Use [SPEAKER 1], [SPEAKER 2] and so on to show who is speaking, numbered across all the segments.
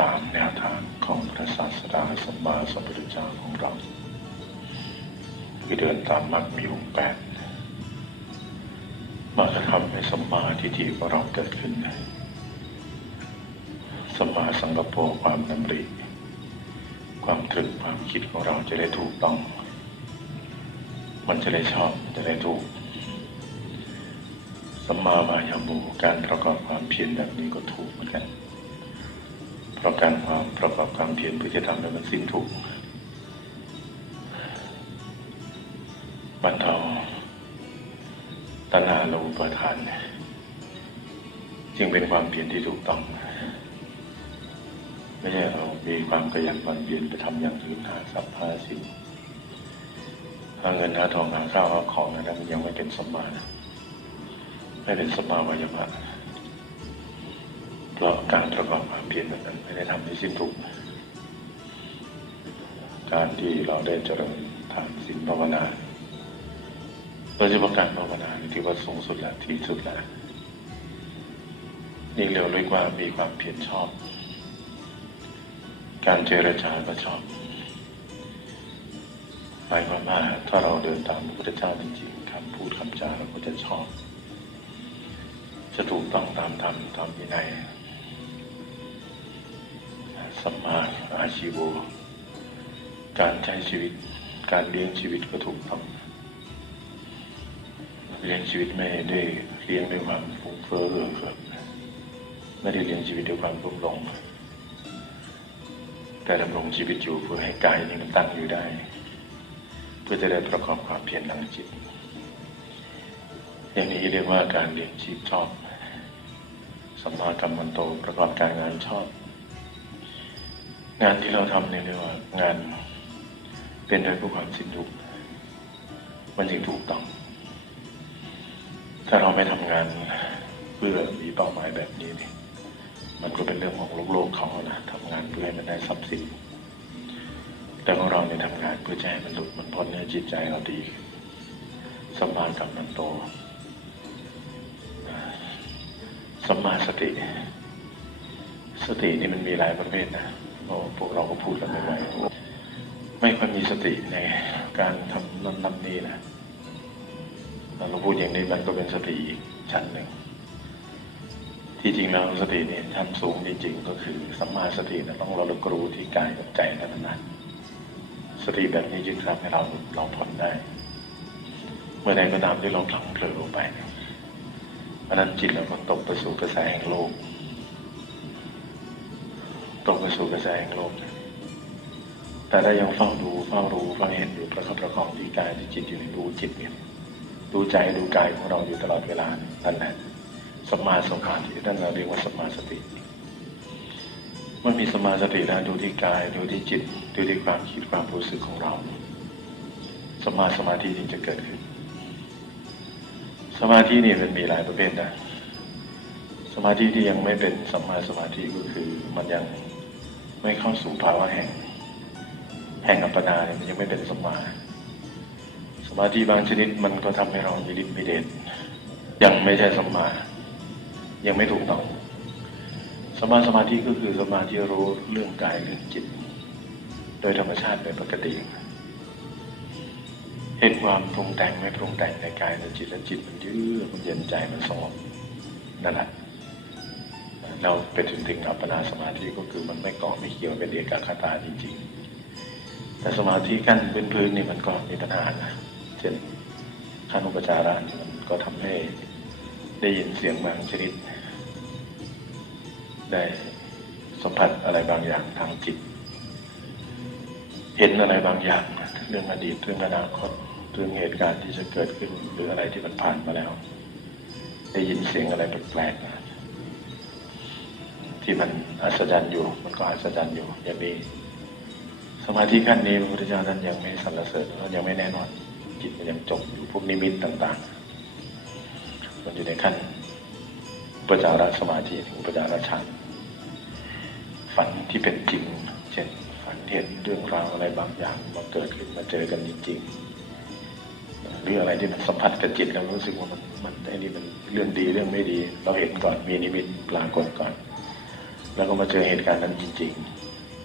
[SPEAKER 1] ตามแนวทางของพระศาสดาสมมาสัมพุทธเจ้าของเราคือเดินตามมรรคมีองค์แปดมาจะทำให้สมมาทิฏฐิของเราเกิดขึ้นสมมาสังกปรความดำริ ความตรึกความคิดของเราจะได้ถูกต้อง มันจะได้ชอบจะได้ถูกสัมมาวายามูการประกอบความเพียรแบบนี้ก็ถูกเหมือนกัน เพราะการความประกอบความเพียรเพื่อจะทำให้มันสิ้นทุกข์บรรเทาตัณหาโลภะทาน จึงเป็นความเพียรที่ถูกต้อง ไม่ใช่เรามีความขยันหมั่นเพียรไปทำอย่างอื่นหาทรัพย์หาสินหาเงินหาทองหาข้าวหาของนะมันยังไม่เป็นสมมานะไม่เป็นสมมาวายมะ เพราะการประกอบความเพียรแบบนั้นไม่ได้ทำให้สิ้นทุกข์การที่เราได้เจริญทานศีลภาวนาโดยเฉพาะการภาวนาที่ว่าสูงสุดและที่สุดแล้วนี่เรียกเรียกว่ามีความเพียรชอบ การเจรจาก็ชอบหมายความว่าถ้าเราเดินตามพระพุทธเจ้าจริงๆคำพูดคำจาเราก็จะชอบ จะถูกต้องตามธรรมตามวินัย สัมมาอาชีโวการใช้ชีวิต การเลี้ยงชีวิตก็ถูกต้องเลี้ยงชีวิตไม่ได้เลี้ยงด้วยความฟุ้งเฟ้อเออเขิมไม่ได้เลี้ยงชีวิตด้วยความรุ่มหลง แต่ดำรงชีวิตอยู่เพื่อให้กายนี้มันตั้งอยู่ได้ เพื่อจะได้ประกอบความเพียรทางจิต อย่างนี้เรียกว่าการเลี้ยงชีพชอบสัมมากรรมันโตประกอบการงานชอบ งานที่เราทำเนี่ยเรียกว่างานเป็นโดยผู้ความสิ้นทุกข์มันจึงถูกต้อง ถ้าเราไม่ทำงานเพื่อมีเป้าหมายแบบนี้นี่มันก็เป็นเรื่องของโลกโลกเขานะทำงานเพื่อให้มันได้ทรัพย์สินแต่ของเราเนี่ยทำงานเพื่อจะให้มันหลุดมันพ้นเนี่ยจิตใจเราดีสมมากับมันโตสมมาสติ สตินี่มันมีหลายประเภทนะ พวกเราก็พูดกันบ่อยๆไม่ค่อยมีสติในการทำนั่นนำนี่นะเราพูดอย่างนี้มันก็เป็นสติอีกชั้นหนึ่ง ที่จริงแล้วสตินี่ชั้นสูงจริงๆก็คือสัมมาสตินะต้องเราลึกรู้ที่กายกับใจเท่านั้นนะสติแบบนี้จึงทำให้เราเราผ่อนได้ เมื่อใดก็ตามที่เราพลังเผลอลงไปเพราะนั้นจิตเราก็ตกไปสู่กระแสแห่งโลก ตกไปสู่กระแสแห่งโลกแต่ถ้ายังเฝ้าดูเฝ้ารู้เฝ้าเห็นอยู่ประคับประคองที่กายที่จิตอยู่ในดูจิตเนี่ยดูใจดูกายของเราอยู่ตลอดเวลานั่นแหละสมมาสมาธินั่นเราเรียกว่าสมมาสติเมื่อมีสมมาสติแล้วดูที่กายดูที่จิตดูที่ความคิดความรู้สึกของเราสมมาสมาธิจึงจะเกิดขึ้น สมาธินี่มันมีหลายประเภทนะสมาธิที่ยังไม่เป็นสัมมาสมาธิก็คือมันยัง ไม่เข้าสู่ภาวะแห่ง แห่งอัปปนาเนี่ยมันยังไม่เป็นสมาสมาธิบางชนิดมันก็ทำให้เรามีฤทธิ์มีเดชยังไม่ใช่สมา ยังไม่ถูกต้องสมาสมาธิก็คือสมาธิรู้เรื่องกายเรื่องจิต โดยธรรมชาติโดยปกติ เห็นความปรุงแต่งไม่ปรุงแต่งในกายในจิตและจิตมันยืดมันเย็นใจมันสงบนั่นแหละ เราไปถึงถึงอัปปนาสมาธิก็คือมันไม่เกาะไม่เกี่ยวเป็นเอกคตาจริงๆ แต่สมาธิขั้นพื้นๆนี่มันก็มีปัญหานะเช่นขั้นอุปจาระนี่มันก็ทำให้ได้ยินเสียงบางชนิด ได้สัมผัสอะไรบางอย่างทางจิต เห็นอะไรบางอย่างเรื่องอดีตเรื่องอนาคตเรื่องเหตุการณ์ที่จะเกิดขึ้นหรืออะไรที่มันผ่านมาแล้ว ได้ยินเสียงอะไรแปลกๆ ที่มันอัศจรรย์อยู่ มันก็อัศจรรย์อยู่อย่างนี้สมาธิขั้นนี้พระพุทธเจ้าท่านยังไม่สรรเสริญแล้วยังไม่แน่นอนจิตมันยังจบอยู่พวกนิมิตต่างๆ มันอยู่ในขั้นอุปจารสมาธิอุปจารฌานฝันที่เป็นจริง เช่นฝันเห็นเรื่องราวอะไรบางอย่างมาเกิดขึ้นมาเจอกันจริงๆหรืออะไรที่มันสัมผัสกับจิตแล้วรู้สึกว่ามันมันไอ้นี่มันเรื่องดีเรื่องไม่ดี เราเห็นก่อนมีนิมิตปรากฏก่อน แล้วก็มาเจอเหตุการณ์นั้นจริง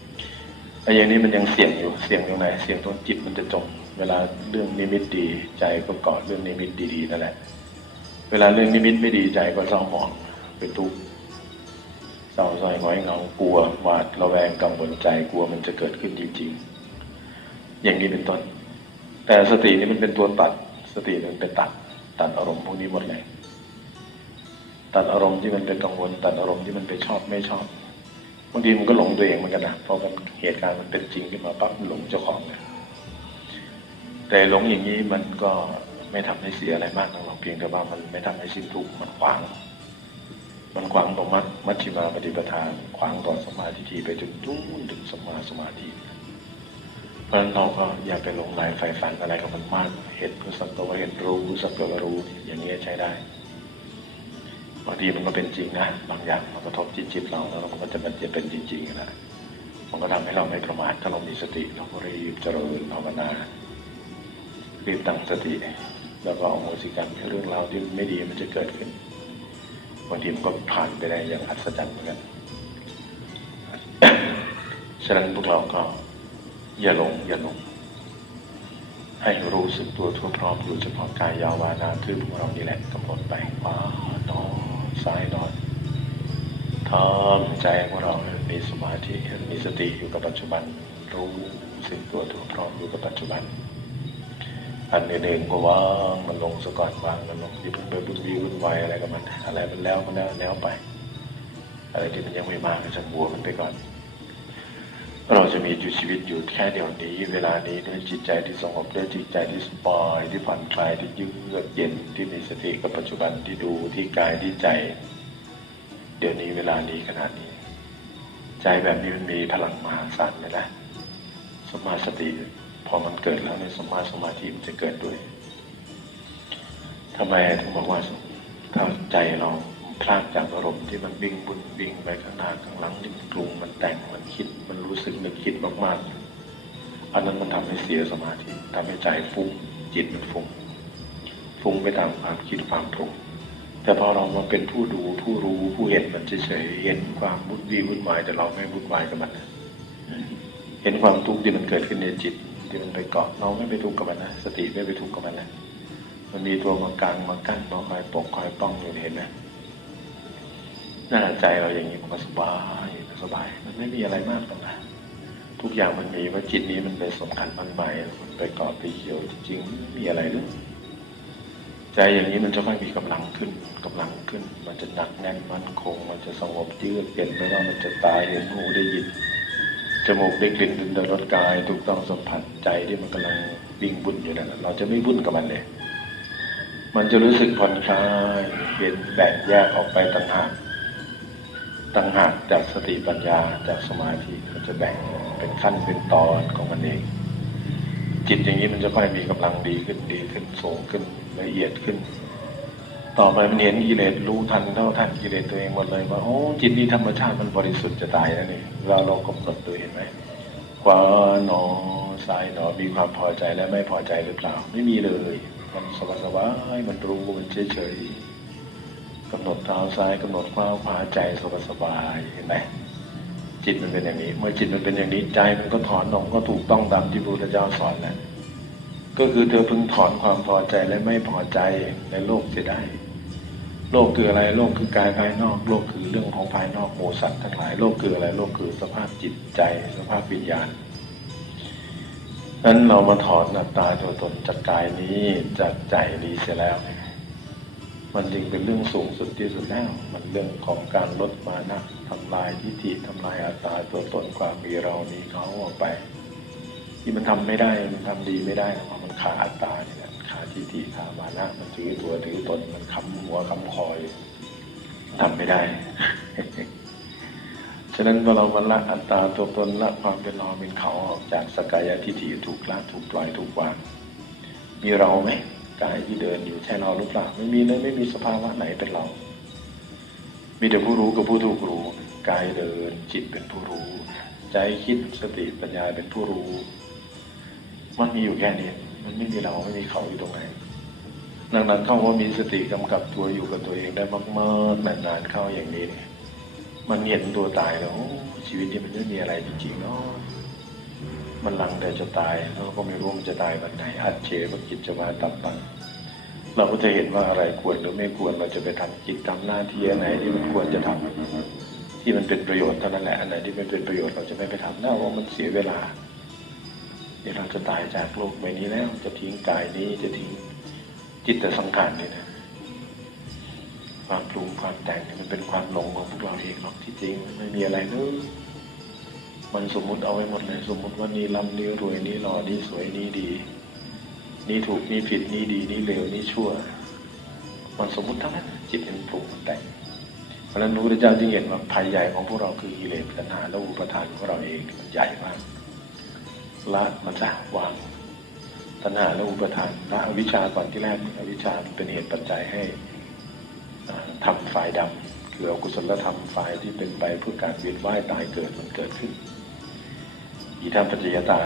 [SPEAKER 1] ๆไอ้อย่างนี้มันยังเสี่ยงอยู่เสี่ยงตรงไหนเสี่ยงตรงจิตมันจะจมเวลาเรื่องนิมิตดีใจก็เกาะเรื่องนิมิตดีๆนั่นแหละเวลาเรื่องนิมิตไม่ดีใจก็เศร้าหมองเป็นทุกข์เศร้าส้อยหงอยเหงากลัวหวาดระแวงกังวลใจกลัวมันจะเกิดขึ้นจริงๆ อย่างนี้เป็นต้น แต่สตินี่มันเป็นตัวตัด สติมันเป็นตัด ตัดอารมณ์พวกนี้หมดเลยตัดอารมณ์ที่มันเป็นกังวล ตัดอารมณ์ที่มันไปชอบไม่ชอบ บางทีมันก็หลงตัวเองเหมือนกันนะเพราะมันเหตุการณ์มันเป็นจริงขึ้นมาปั๊บหลงเจ้าของเลยแต่หลงอย่างนี้มันก็ไม่ทำให้เสียอะไรมากนะหรอกเพียงแต่ว่ามันไม่ทำให้สิ้นทุกข์มันขวาง มันขวางตรงมัดมัชฌิมาปฏิปทานขวางต่อสมาธิไปจนจุ้งถึงสมาสมาธิเพราะฉะนั้นเราก็อย่าไปหลงไหลใฝ่ฝันอะไรกับมันมาก เห็นเพื่อสักต่ว่าเห็นรู้สักต่ว่ารู้อย่างนี้ใช้ได้ บางทีมันก็เป็นจริงนะบางอย่างมันกระทบจิตจิตเราแล้วมันก็จะมันจะเป็นจริงๆนะมันก็ทำให้เราไม่ประมาทถ้าเรามีสติเราก็รีบเจริญภาวนารีบตั้งสติ แล้วก็เอาโมสิกรรมเรื่องราวที่ไม่ดีมันจะเกิดขึ้นบางทีมันก็ผ่านไปได้อย่างอัศจรรย์เหมือนกันฉะนั้นพวกเราก็อย่าหลงอย่าหลงให้รู้สึกตัวทั่วพร้อมอยู่เฉพาะกายยาววานาคือพวกเรานี่แหละกำหนดไปขวา ซ้ายนอนทำใจของเราให้มีสมาธิมีสติอยู่กับปัจจุบัน รู้สึกตัวทั่วพร้อมอยู่กับปัจจุบัน อันอื่นๆก็ว่างมันลงซะก่อนวางมันลงอย่าเพิ่งไปบุญวีวุ่นวายอะไรกับมัน อะไรมันแล้วมันแล้วแล้วไป อะไรที่มันยังไม่มาก็จะบัวมันไปก่อน เราจะมีอยู่ชีวิตอยู่แค่เดี๋ยวนี้ เวลานี้ด้วยจิตใจที่สงบด้วยจิตใจที่สบายที่ผ่อนคลายที่เยือกเย็นที่มีสติกับปัจจุบันที่ดูที่กายที่ใจ เดี๋ยวนี้เวลานี้ขนาดนี้ ใจแบบนี้มันมีพลังมหาศาลเลยนะสมาสติพอมันเกิดแล้วในยสมาสมาธิมันจะเกิดด้วยทำไมถึงบอกว่าถ้าใจเรา พลากจากอารมณ์ที่มันวิ่งบุญวิ่งไปข้างหน้าข้างหลังที่มันปรุงมันแต่งมันคิดมันรู้สึกนึกคิดมากๆ อันนั้นมันทำให้เสียสมาธิทำให้ใจฟุ้งจิตมันฟุ้งฟุ้งไปตามความคิดความปรุงแต่พอเรามาเป็นผู้ดูผู้รู้ผู้เห็นมันเฉยๆเห็นความวุ่นวี่วุ่นวายแต่เราไม่วุ่นวายกับมันเห็นความทุกข์ที่มันเกิดขึ้นในจิตที่มันไปเกาะเราไม่ไปทุกข์กับมันนะสติไม่ไปทุกข์กับมันนะมันมีตัวมากลางมากั้นมาคอยปกคอยป้องอยู่เห็นไหม นั่นแหละใจเราอย่างนี้มันก็สบายสบาย มันไม่มีอะไรมากหรอกนะทุกอย่างมันมีว่าจิตนี้มันไปสำคัญมันหมายมันไปเกาะไปเกี่ยวจริงๆไม่มีอะไรเลยใจอย่างนี้มันจะค่อยมีกำลังขึ้นกำลังขึ้น มันจะหนักแน่นมั่นคง มันจะสงบเยือกเย็นไม่ว่ามันจะตายเห็นหูได้ยินจมูกได้กลิ่นลิ้นดรสกายถูกต้องสัมผัสใจที่มันกำลังวิ่งบุ่นอยู่นั่นเราจะไม่บุ่นกับมันเลย มันจะรู้สึกผ่อนคลายเห็นแบ่งแยกออกไปต่างหาก ต่างหากจากสติปัญญาจากสมาธิมันจะแบ่งเป็นขั้นเป็นตอนของมันเอง จิตอย่างนี้มันจะค่อยมีกำลังดีขึ้นดีขึ้นสูงขึ้นละเอียดขึ้น ต่อไปมันเห็นกิเลสรู้ทันเท่าทันกิเลสตัวเองหมดเลยว่าโอ้จิตนี้ธรรมชาติมันบริสุทธิ์จะตายแล้วนี่เราลองกำหนดตัวเห็นไหมขวาหนอซ้ายหนอมีความพอใจและไม่พอใจหรือเปล่า ไม่มีเลย มันสบายสบายมันรู้มันเฉยเฉยๆ กำหนดเท้าซ้ายกำหนดขวาขวาใจสบายสบายเห็นไหมจิตมันเป็นอย่างนี้ เมื่อจิตมันเป็นอย่างนี้ใจมันก็ถอนออกก็ถูกต้องตามที่พระพุทธเจ้าสอนแล้วก็คือเธอพึงถอนความพอใจและไม่พอใจในโลกเสียได้ โลกคืออะไรโลกคือกายภายนอก โลกคือเรื่องของภายนอกโมสัตว์ทั้งหลายโลกคืออะไรโลกคือสภาพจิตใจ สภาพวิญญาณนั้นเรามาถอนอัตตาตัวตนจากกายนี้จากใจนี้เสียแล้ว มันจึงเป็นเรื่องสูงสุดที่สุดแล้ว มันเรื่องของการลดมานะทำลายทิฏฐิทำลายอัตตาตัวตนความมีเรานี้เขาออกไป ที่มันทำไม่ได้มันทำดีไม่ได้เพราะมันขาดอัตตาเนี่ยขาดทิฏฐิขาดมานะมันถือตัวถือตนมันคำหัวคำคอยทำไม่ได้ ฉะนั้นเมื่อเรามันละอัตตาตัวตนละความเป็นเราเป็นเขาออกจากสกายทิฏฐิถูกละถูกปล่อยถูกวางมีเราไหม กายที่เดินอยู่ใช่เราหรือเปล่าไม่มีเลยไม่มีสภาวะไหนเป็นเรา มีแต่ผู้รู้กับผู้ถูกรู้กายเดิน จิตเป็นผู้รู้ ใจคิดสติปัญญาเป็นผู้รู้ มันมีอยู่แค่นี้ มันไม่มีเราไม่มีเขาอยู่ตรงไหนดังนั้นเข้าว่ามีสติกำกับตัวอยู่กับตัวเองได้มากๆนานๆเข้าอย่างนี้ มันเห็นตัวตายแล้วชีวิตนี้มันไม่มีอะไรจริงๆเนาะ มันลังแต่จะตายแล้วก็ไม่รู้มันจะตายวันไหนอัดเฉวกิจจะมาตับตังเราก็จะเห็นว่าอะไรควรหรือไม่ควรเราจะไปทำกิจทำหน้าที่อันไหนที่มันควรจะทำที่มันเป็นประโยชน์เท่านั้นแหละอันไหนที่ไม่เป็นประโยชน์เราจะไม่ไปทำน่าว่ามันเสียเวลาเดี๋ยวเราจะตายจากโลกใบนี้แล้วจะทิ้งกายนี้จะทิ้งจิตแต่สังขารนี่นะความปรุงความแต่งเนี่ยมันเป็นความหลงของพวกเราเองหรอกที่จริงมันไม่มีอะไรเลย มันสมมุติเอาไว้หมดเลย สมมุติว่านี่ร่ำนี่รวยนี่หล่อนี่สวยนี่ดี นี่ถูกนี่ผิดนี่ดีนี่เลวนี่ชั่ว มันสมมุติทั้งนั้นจิตเป็นปรุงมันแต่งเพราะฉะนั้นพระพุทธเจ้าจึงเห็นว่าภัยใหญ่ของพวกเราคือกิเลสตัณหาและอุปทานของเราเองมันใหญ่มากละมันซะวางตัณหาและอุปทานละอวิชชาก่อนที่แรกอวิชชามันเป็นเหตุปัจจัยให้อ่าทำฝ่ายดำคืออกุศลธรรมฝ่ายที่เป็นไปเพื่อการเวียนว่ายตายเกิดมันเกิดขึ้น อีธรรมปัจจยตา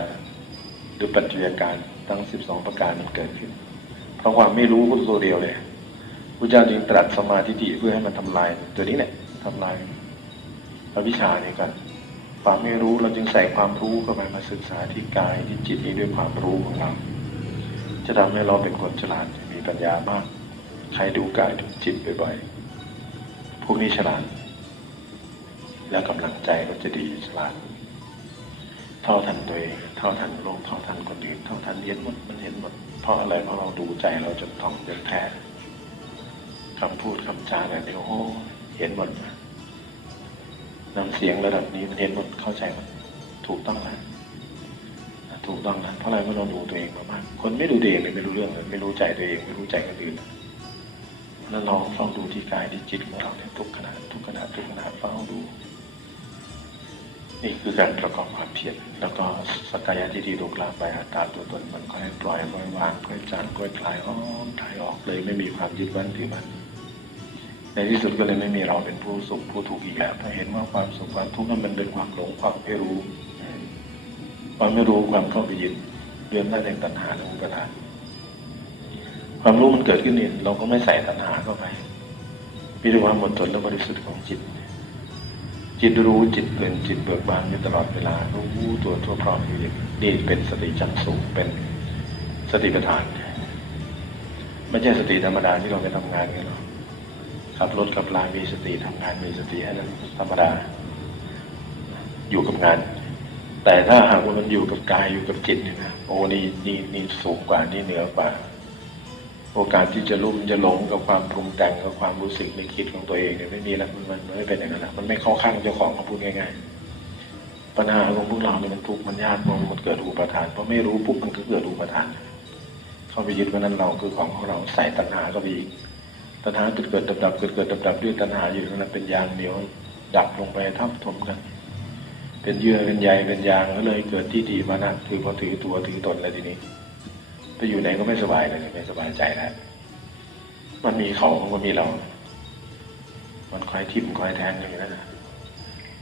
[SPEAKER 1] หรือปัจจัยการทั้งสิบสองประการมันเกิดขึ้น เพราะความไม่รู้ก็ตัวเดียวเลยพระเจ้าจึงตรัสสมาธิิเพื่อให้มันทำลาย ตัวนี้แหละทำลายอวิชชาเนี่ยกันความไม่รู้เราจึงใส่ความรู้เข้าไปมาศึกษาที่กายที่จิตนี้ด้วยความรู้ของเรา จะทำให้เราเป็นคนฉลาดมีปัญญามากใช้ดูกายดูจิตบ่อยๆพวกนี้ฉลาด แล้วกำลังใจก็จะดีฉลาด เท่าทันตัวเองเท่าทันโลกเท่าทันคนอื่นเท่าทันเห็นหมดมันเห็นหมดเพราะอะไรเพราะเราดูใจเราจนท่องจนแท้คำพูดคำจาอะไรเนี่ยโอ้เห็นหมดน้ำเสียงระดับนี้มันเห็นหมดเข้าใจหมดถูกต้องแล้วถูกต้องนะเพราะอะไรเพราะเราดูตัวเองมามากคนไม่ดูตัวเองเลยไม่รู้เรื่องเลยไม่รู้ใจตัวเองไม่รู้ใจคนอื่นแล้วลองเฝ้าดูที่กายที่จิตของเราเนี่ยทุกขณะทุกขณะทุกขณะเฝ้าดู นี่คือการประกอบความเพียรแล้วก็สกายทิฏฐิถูกละไปอัตาตัวตนมันก็ให้ปล่อยปล่อยวางค่อยจางค่อยคลายอ้อมคลายออกเลยไม่มีความยึดมั่นถือมั่นในที่สุดก็เลยไม่มีเราเป็นผู้สุขผู้ทุกข์อีกแล้วถ้าเห็นว่าความสุขความทุกข์นั้นมันเป็นความหลงความไม่รู้ ความไม่รู้ความเข้าไปยึดเรื่องนั่นเองตัณหาและอุปทานความรู้มันเกิดขึ้นเนี่ยเราก็ไม่ใส่ตัณหาเข้าไปมีแต่ความหมดจดและบริสุทธิ์ของจิต จิตรู้จิตเป็นจิตเบิกบานอยู่ตลอดเวลารู้ตัวทั่วพร้อมอยู่อย่างนี่เป็นสติจังสูงเป็นสติปัฏฐานไม่ใช่สติธรรมดาที่เราไปทำงานกันหรอกขับรถขับลามีสติทำงานมีสติอันนั้นธรรมดา อยู่กับงาน แต่ถ้าหากว่ามันอยู่กับกายอยู่กับจิตเนี่ยนะโอ้นี่นี่นี่สูงกว่านี่เหนือกว่า โอกาสที่จะลุ่มจะหลงกับความปรุงแต่งกับความรู้สึกในคิดของตัวเองเนี่ยไม่มีแล้วมันมันไม่เป็นอย่างนั้นแล้วมันไม่เข้าข้างเจ้าของเขาพูดง่ายๆปัญหาของพวกเราเนี่ยมันทุกข์มันยากมันเกิดอุปทานเพราะไม่รู้ปุ๊บมันก็เกิดอุปทานเข้าไปยึดว่านั้นเราคือของของเราใส่ตัณหาก็ไปอีกตัณหาเกิดเกิดดับดับเกิดเกิดดับดับด้วยตัณหาอยู่นั้นเป็นยางเหนียวดับลงไปทับถมกันเป็นเยื่อเป็นใยเป็นยางก็เลยเกิดที่ดีมานะถือพอถือตัวถือตนอะไรทีนี้ ไปอยู่ไหนก็ไม่สบายเลยไม่สบายใจแล้วมันมีเขามันก็มีเรา มันคอยทิ่มคอยแทงอย่างนั้นนะ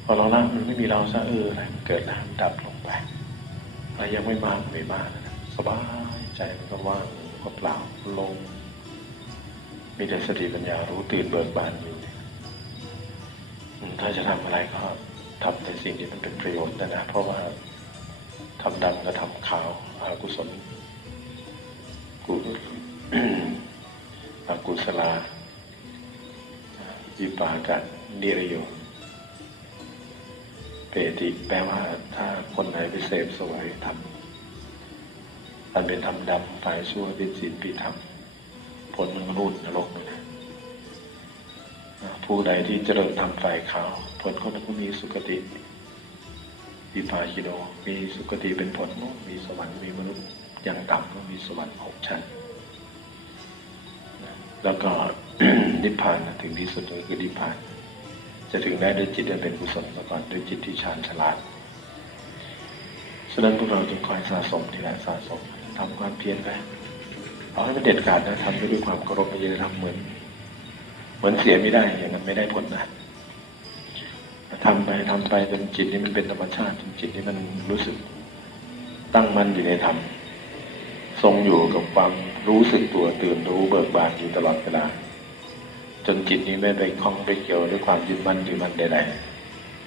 [SPEAKER 1] พอเราละมันไม่มีเราซะเอออะไรมันเกิดแล้วมันดับลงไปอะไรยังไม่มาไม่มานะสบายใจมันก็ว่างก็เปล่าลง มีแต่สติปัญญารู้ตื่นเบิกบานอยู่ถ้าจะทำอะไรก็ทำในสิ่งที่มันเป็นประโยชน์นะนะเพราะว่าทำดำก็ทำขาวอากุศล กุอกุศลาวิปากันนิรโยเปติแปลว่าถ้าคนไหนไปเสพสวยทำมันเป็นทำดำฝ่ายชั่วเป็นศีลปีธรรมผลมันกรูดนรกเลยนะผู้ใดที่เจริญทำฝ่ายขาว ผลคนนั้นก็มีสุคติวิปาชิโนมีสุคติเป็นผลมีสวรรค์มีมนุษย์ อย่างต่ำก็มีสวรรค์หกชั้น แล้วก็นิพพานถึงที่สุดก็คือนิพพาน จะถึงได้ด้วยจิตที่เป็นกุศลมาก่อนด้วยจิตที่ชาญฉลาดฉะนั้นพวกเราจึงคอยสะสมทีละสะสมทำความเพียรไปเอาให้มันเด็ดขาดนะทำด้วยความเคารพไม่ใช่ทำเหมือน เหมือนเสียไม่ได้อย่างนั้นไม่ได้ผลนะทำไปทำไปจนจิตนี้มันเป็นธรรมชาติจนจิตนี้มันรู้สึกตั้งมั่นอยู่ในธรรม ทรงอยู่กับความรู้สึกตัวตื่นรู้เบิกบานอยู่ตลอดเวลา จนจิตนี้ไม่ไปคล้องไปเกี่ยวด้วยความยึดมั่นถือมั่นใด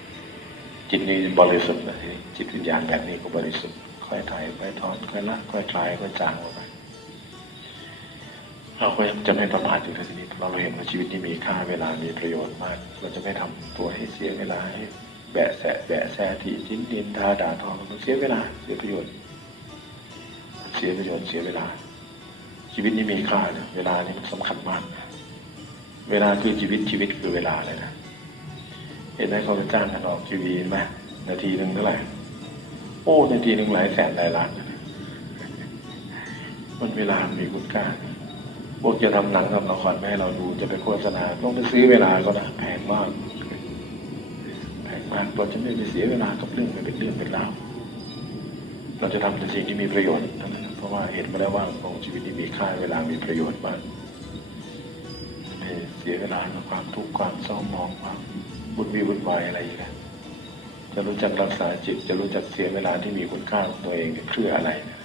[SPEAKER 1] ๆจิตนี้บริสุทธิ์นะทีจิตวิญญาณแบบนี้ก็บริสุทธิ์ค่อยถ่ายค่อยถอนค่อยละค่อยคลายค่อยจางออกไปเราก็ยังจะไม่ประมาทอยู่ในทีนี้เราเห็นว่าชีวิตนี้มีค่าเวลามีประโยชน์มาก เราจะไม่ทำตัวให้เสียเวลาให้แบะแสะแบะแสะที่จิ้นดินทาด่าทอมันเสียเวลาเสียประโยชน์ เสียประโยชน์เสียเวลา ชีวิตนี้มีค่าเนี่ยเวลานี่มันสำคัญมากนะเวลาคือชีวิตชีวิตคือเวลาเลยนะเห็นไหมเขาจ้างกันออกทีวีไหมนาทีหนึ่งเท่าไหร่โอ้นาทีหนึ่งหลายแสนหลายล้านมันเวลามีคุณค่าพวกจะทำหนังทำละครไม่ให้เราดูจะไปโฆษณาต้องไปซื้อเวลาก็นะแพงมากแพงมากเราจะไม่ไปเสียเวลากับเรื่องไม่เป็นเรื่องเป็นราวเราจะทำแต่สิ่งที่มีประโยชน์เท่านั้น เพราะว่าเห็นมาแล้วว่าของชีวิตนี้มีค่าเวลามีประโยชน์มากไม่เสียเวลาความทุกข์ความเศร้าหมองความวุ่นวีวุ่นวายอะไรอีกนะจะรู้จักรักษาจิต จะรู้จักเสียเวลาที่มีคุณค่าของตัวเองเพื่ออะไรนะ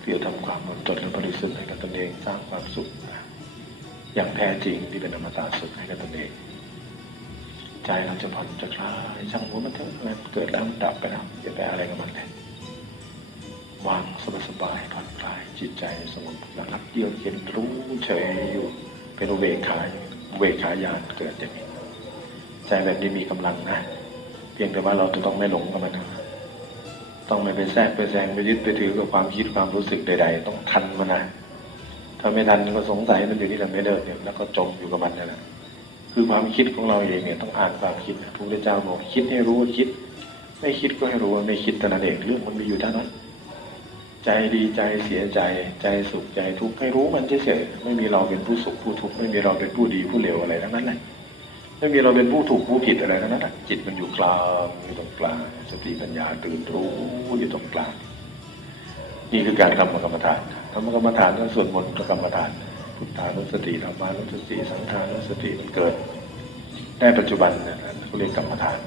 [SPEAKER 1] เพื่อทำความหมดจดและบริสุทธิ์ให้กับตนเองสร้างความสุขนะอย่างแท้จริงที่เป็นอมตะสุขให้กับตนเอง ใจเราจะผ่อนจะคลายช่างหัวมันเถอะมันเกิดแล้วมันดับไปแล้วอย่าไปอะไรกับมันเลย วางสบายสบายๆผ่อนคลายจิตใจสงบระงับเยือกเย็นรู้เฉยอยู่เป็นเบกขาอุเบกขายานเกิดอย่างนี้ใจแบบนี้มีกำลังนะ เพียงแต่ว่าเราจะต้องไม่หลงกับมันนะต้องไม่ไปแทรกไปแซงไปยึดไปถือกับความคิดความรู้สึกใด ๆ ต้องทันมันนะถ้าไม่ทันก็สงสัยมันอยู่นี่แหละไม่เลิกเนี่ยแล้วก็จมอยู่กับมันนั่นแหละคือความคิดของเราเองเนี่ยต้องอ่านความคิดพระพุทธเจ้าบอกคิดให้รู้ว่าคิด ไม่คิดก็ให้รู้ว่าไม่คิดแต่นั้นเองเรื่องมันมีอยู่เท่านั้น ใจดีใจเสียใจใจสุขใจทุกข์ให้รู้มันเฉยๆไม่มีเราเป็นผู้สุขผู้ทุกข์ไม่มีเราเป็นผู้ดีผู้เลวอะไรทั้งนั้นแหละไม่มีเราเป็นผู้ถูกผู้ผิดอะไรทั้งนั้นจิตมันอยู่กลางอยู่ตรงกลางสติปัญญาตื่นรู้อยู่ตรงกลาง นี่คือการทำกรรมฐานทำกรรมฐานก็ส่วนมนต์กรรมฐานพุทธานุสติธรรมานุสติสังขานุสติมันเกิดได้ปัจจุบันนยเขาเรียกกรรมฐาน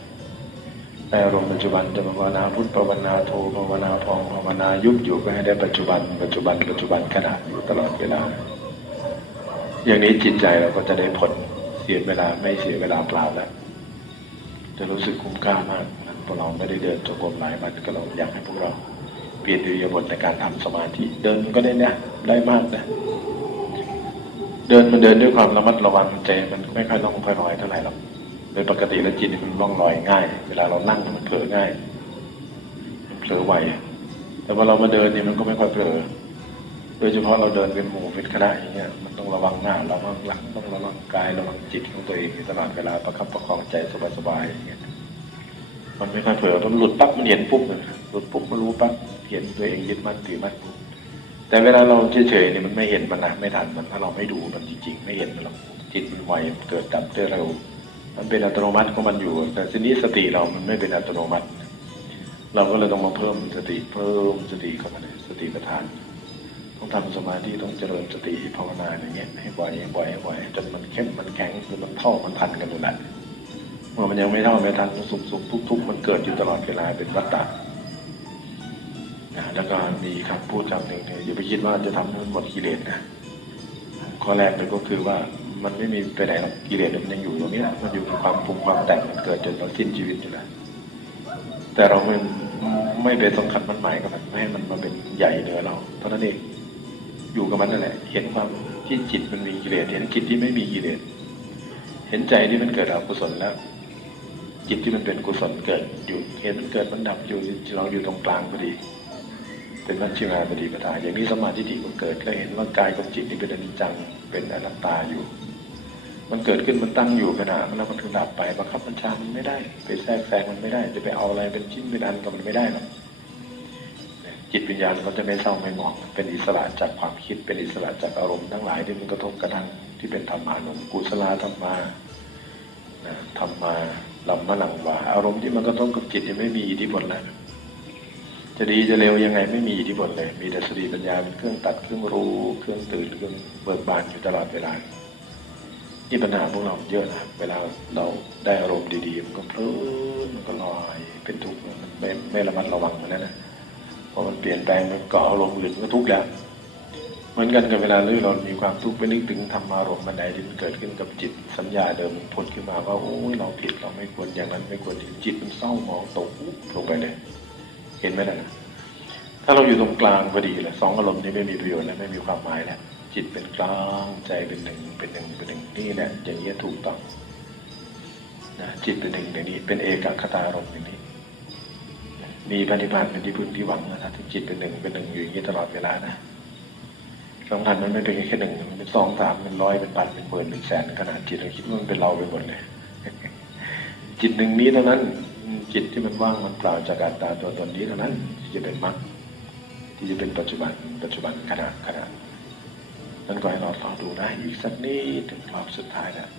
[SPEAKER 1] ในอารมณ์ปัจจุบันจะภาวนาพุทธภาวนาโทภาวนาพองภาวนายุบอยู่ก็ให้ได้ปัจจุบัน ปัจจุบัน ปัจจุบันขณะอยู่ตลอดเวลา อย่างนี้จิตใจเราก็จะได้ผลเสียเวลาไม่เสียเวลาเปล่าแล้วจะรู้สึกคุ้มค่ามากนะพวกเราไม่ได้เดินจงกรมหลายวันก็เราอยากให้พวกเราเปลี่ยนอิริยาบถในการทำสมาธิเดินก็ได้นี่ยได้มากนะเดินมันเดินด้วยความระมัดระวังใจมันไม่ค่อยล่องค่อยลอยเท่าไหร่หรอก โดยปกติแล้วจิตมันล่องลอยง่าย เวลาเรานั่งมันเผลอง่ายมันเผลอไวแต่ว่าเรามาเดินเนี่ยมันก็ไม่ค่อยเผลอโดยเฉพาะเราเดินเป็นหมู่เป็นคณะอย่างเงี้ยมันต้องระวังหน้าระวังหลังต้องระวังกายระวังจิตของตัวเองตลอดเวลาประคับประคองใจสบายๆอย่างเงี้ยมันไม่ค่อยเผลอมันหลุดปั๊บมันเห็นปุ๊บเลยหลุดปุ๊บมันรู้ปั๊บเห็นตัวเองยึดมั่นถือมั่นปุ๊บแต่เวลาเราเฉยๆเนี่ยมันไม่เห็นมันนะไม่ทันมันถ้าเราไม่ดูมันจริงๆ ไม่เห็นมันหรอกจิตมันไวเกิดดับได้เร็ว มันเป็นอัตโนมัติของมันอยู่ แต่ทีนี้สติเรามันไม่เป็นอัตโนมัติ เราก็เลยต้องมาเพิ่มสติเพิ่มสติเข้ามาในสติปัฏฐาน ต้องทำสมาธิต้องเจริญสติภาวนาอย่างเงี้ยให้บ่อยให้บ่อยให้บ่อยจนมันเข้มมันแข็งจนมันเท่ามันทันกันอยู่แหละเมื่อมันยังไม่เท่าไม่ทันสุขสุขทุกทุกมันเกิดอยู่ตลอดเวลาเป็นวัฏฏะนะแล้วก็มีคำพูดคำหนึ่งเนี่ยอย่าไปคิดว่าจะทำให้หมดกิเลสนะข้อแรกเลยก็คือว่า มันไม่มีไปไหนหรอกกิเลสมันยังอยู่ตรงนี้มันอยู่ในความปรุงความแต่งมันเกิดจนเราสิ้นชีวิตอยู่แล้วแต่เราไม่ไม่ไปสำคัญมันหมายกับมันไม่ให้มันมาเป็นใหญ่เหนือเราเท่านั้นเองอยู่กับมันนั่นแหละ เห็นความที่จิตมันมีกิเลสเห็นจิตที่ไม่มีกิเลสเห็นใจที่มันเกิดอกุศลแล้ว จิตที่มันเป็นกุศลเกิดอยู่เห็นมันเกิดมันดับอยู่เราอยู่ตรงกลางพอดีเป็นมัชฌิมาปฏิปทาอย่างนี้สมาธิมันเกิดก็เห็นว่ากายกับจิตนี่เป็นอนิจจังเป็นอนัตตาอยู่ มันเกิดขึ้นมันตั้งอยู่ขณะมันแล้วมันถึงดับไปบังคับบัญชามันไม่ได้ ไปแทรกแซงมันไม่ได้ จะไปเอาอะไรเป็นชิ้นเป็นอันกับมันไม่ได้หรอกจิตวิญญาณก็จะไม่เศร้าไม่หมอง เป็นอิสระจากความคิดเป็นอิสระจากอารมณ์ทั้งหลายที่มันกระทบกระทั่งที่เป็นธรรมานมกุศลธรรมานะธรรมาลัมมะลังวาอารมณ์ที่มันกระทบกับจิตยังไม่มีอิทธิพลแล้วจะดีจะเร็วยังไงไม่มีอิทธิพลเลย มีแต่สติปัญญาเป็นเครื่องตัดเครื่องรู้เครื่องตื่นเครื่องเบิกบานอยู่ตลอดเวลา นี่ปัญหาพวกเราเยอะนะเวลาเราได้อารมณ์ดีๆมันก็เพลินมันก็ลอยเป็นทุกข์มันไม่ไม่ระมัดระวังมันแล้วนะเพราะมันเปลี่ยนแปลงมันเกาะอารมณ์อื่นก็ทุกข์แล้วเหมือนกันกับเวลาที่เรามีความทุกข์ไปนึกถึงธรรมารมณ์บันไดที่มันเกิดขึ้นกับจิตสัญญาเดิมผลขึ้นมาว่าโอ้ยเราผิดเราไม่ควรอย่างนั้นไม่ควรจิตมันเศร้าหมองตกุ๊บลงไปเลย เห็นไหมล่ะถ้าเราอยู่ตรงกลางพอดีแหละสองอารมณ์นี้ไม่มีประโยชน์และไม่มีความหมายแล้ว จิตเป็นกลางใจเป็นหนึ่งเป็นหนึ่งเป็นหนึ่งนี่แหละอย่างนี้ถูกต้องนะจิตเป็นหนึ่งอย่างนี้ เป็นเอกคตารมอย่างนี้ มีปฏิบัติเป็นที่พึ่งที่หวังนะที่จิตเป็นหนึ่งเป็นหนึ่งอยู่อย่างนี้ตลอดเวลานะสำคัญมันไม่เป็นแค่หนึ่งมันเป็นสองสามเป็นร้อยเป็นพันเป็นหมื่นเป็นแสนขนาดจิตเราคิดว่ามันเป็นเราไปหมดเลยจิตหนึ่งนี้เท่านั้น จิตที่มันว่างมันเปล่าจากอัตตาตัวตนนี้เท่านั้นที่จะเป็นมรรคที่จะเป็นปัจจุบันปัจจุบันขณะขณะ นั้นก็ให้เราต่อดูนะอีกสักนิดถึงรอบสุดท้ายนะ